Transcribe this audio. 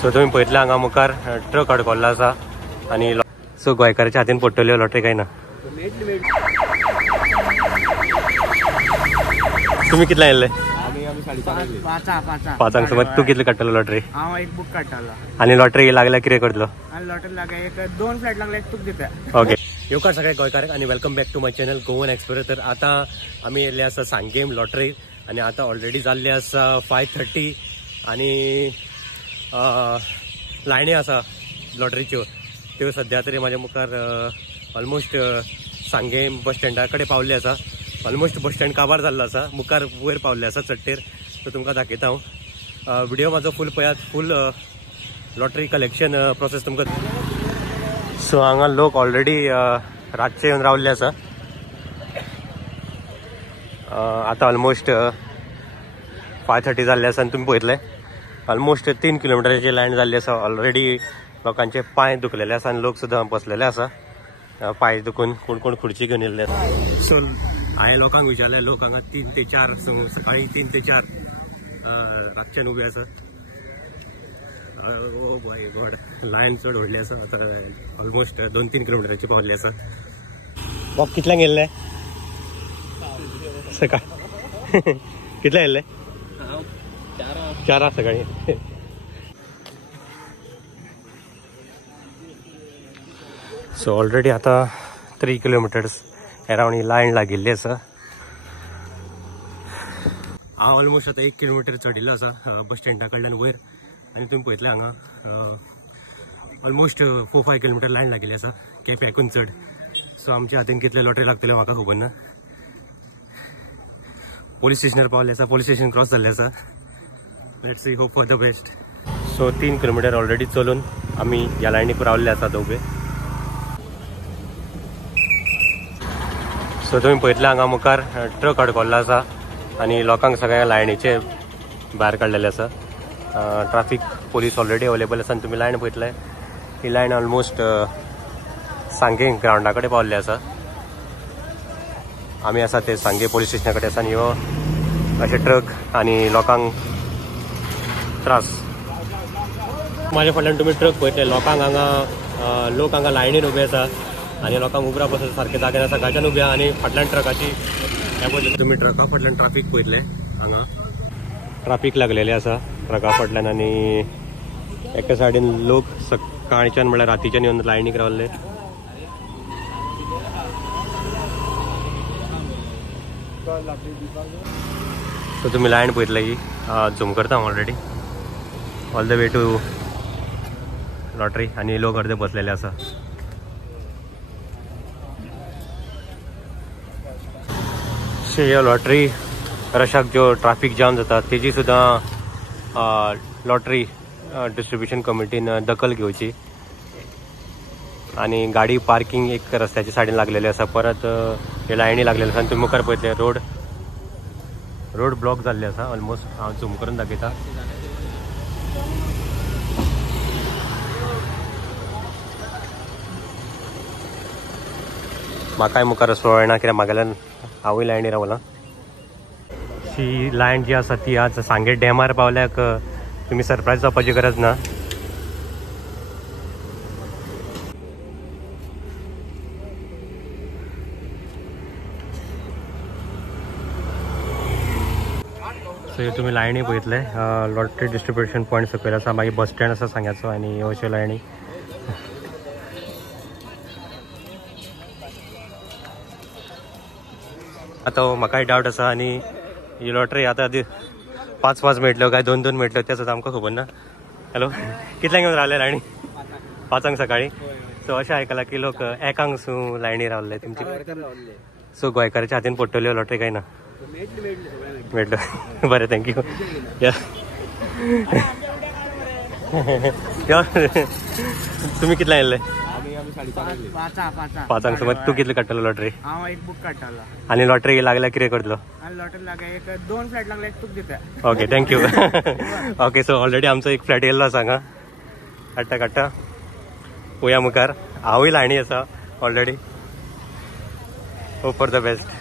सो तुम्ही पळयतले हांगा मुखार ट्रक अडकल्लो आसा आनी सो गोंयकाराच्या हातीन पडटल्यो लॉटरी काय ना। तुम्ही कितले येयल्ले? पांचांक समज तू कितले काडटलो लॉटरी? हांव एक बुक काडटालो आनी लॉटरी लागल्या कितें करतलो? आनी लॉटरी लागल्या एक 2 फ्लॅट लागल्या एक तुक दिता। ओके येवकार सगळे गोंयकार आनी welcome back to my channel Goan explorer. तर आता आमी येयल्ले आसा सांगेम लॉटरी आनी आता ऑलरेडी जाल्ले आसा 5:30 आनी लायनी आसा लॉटरीच्यो त्यो सद्या तरी म्हाज्या मुखार ऑलमोस्ट सांगेम बस स्टँडा कडेन पावल्ले आसा। ऑलमोस्ट बस स्टँड काबार जाल्लो आसा, मुखार वयर पावल्ले आसा चडटेर। सो तुमकां दाखयता हांव व्हिडिओ म्हाजो फूल पळयात, फूल लॉटरी कलेक्शन प्रोसेस तुमकां। सो हांगा लोक ऑलरेडी रातचे येवन रावल्ले आसा। आता ऑलमोस्ट 5:30 जाल्ले आसा आनी तुमी पळयतले ऑलमोस्ट 3 किलोमिटराची लायन जाल्ली आसा। ऑलरेडी लोकांचे पांय दुखलेले आसा आनी लोक सुद्दां बसलेले आसा पांय दुखून, कोण कोण खुर्ची घेवन येयल्ले आसा। सो हांवें लोकांक विचारलें, लोक हांगा 3 ते 4 सकाळी 3 ते 4 रातच्यान उबे आसा। ओ बाय गॉड लायन चड व्हडली आसा। आता ऑलमोस्ट 2-3 किलोमिटराची पावल्ली आसा। बाब कितल्यांक येयल्ले? सकाळ कितले येयल्ले? 4 सकाळी। सो ऑलरेडी आता 3 किलोमिटर्स अराउंड ही लायन लागिल्ली आसा। हांव ऑलमोस्ट आता 1 किलोमिटर चडिल्लो आसा बस स्टँडा कडल्यान वयर आनी तुमी पळयतले हांगा ऑलमोस्ट 4-5 किलोमिटर लायन लागिल्ली आसा केप्याकून चड। सो आमच्या हातीन कितले लॉटरी लागतले म्हाका खबर ना। पोलीस स्टेशनार पावले आसा, पोलीस स्टेशन क्रॉस जाल्ले आसा। Let's see, hope for the best. So 3 kilometre already चलून आमी ह्या लायनीक रावल्ले आसात उबे। सो तुम्ही पळयतले हांगा मुखार ट्रक अडकल्लो आसा आनी लोकांक सगळ्या लायनीचे भायर काडलेले आसा। ट्रॅफिक पोलीस ऑलरेडी अवेलेबल आसा आनी तुमी लायन पळयतले ही लायन ऑलमोस्ट सांगे ग्राउंडा कडेन पावल्ले आसा। आमी आसा ते सांगे पोलीस स्टेशना कडेन आसा आनी ह्यो अशे ट्रक आनी लोकांक त्रास। म्हाज्या फाटल्यान तुमी ट्रक पळयतले, लोकांक हांगा लोक हांगा लायनीन उबे आसा आनी लोकांक उबरा बसत सारखे जाग्यार आसा, गाड्यान उबे आनी फाटल्यान ट्रकाची तुमी ट्रका फाटल्यान ट्रॅफिक पळयतले हांगा ट्रॅफिक लागलेले आसा ट्रका फाटल्यान आनी एका सायडीन लोक सकाळच्यान म्हळ्यार रातीच्यान येवन लायनीक रावल्ले। सो तुमी लायन पळयतले ही झूम करता हांव already all the way to lottery आनी लोक अर्दे बसलेले आसा। ह्या लॉटरी रशाक जो ट्रॅफिक जाम जाता तेजी सुद्दां लॉटरी डिस्ट्रिब्युशन कमिटीन दखल घेवची आनी गाडी पार्किंग एक रस्त्याच्या सायडीन लागलेली आसा। परत हे लायनी लागलेले आसा आनी तुम्ही मुखार पळयतले रोड ब्लॉक जाल्ले आसा ऑलमोस्ट। हांव झूम करून दाखयता। म्हाकाय मुखार वचपाक मेळना कित्याक म्हागेल्यान हांवूय लायनी रावला। ही लायन जी आसा ती आज सांगे डॅमार पावल्याक तुमी सरप्रायज जावपाची गरज ना। सो तुमी लायनी पळयतले लॉटरी डिस्ट्रिब्युशन पॉयंट सकयल आसा, मागीर बस स्टँड आसा सांग्याचो आनी अश्यो लायनी। आता म्हाकाय डावट आसा आनी ही लॉटरी आता 5-5 मेळटल्यो काय 2-2 मेळटल्यो तें सुद्दां आमकां खबर ना। हॅलो कितल्यांक येवन रावले लायनी? 5 सकाळी। सो अशें आयकलां की लोक 1 लायनी रावल्ले तुमचे। सो गोंयकाराच्या हातीन पडटल्यो लॉटरी काय ना? मेळटल्यो बरें थँक्यू। तुमी कितल्यांक येयल्ले? 5 समज तू कितले काडटलो लॉटरी? हांव एक बुक काडटालो आनी लॉटरी लागल्या कितें करतलो? आनी लॉटरी लागल्या एक 2 फ्लॅट लागल्या एक तुक दिता। Okay thank you. Okay so already आमचो एक फ्लॅट येयल्लो आसा हांगा। काडटा पळोवया मुखार। हांवूय लायनी आसा already. Hope for the best.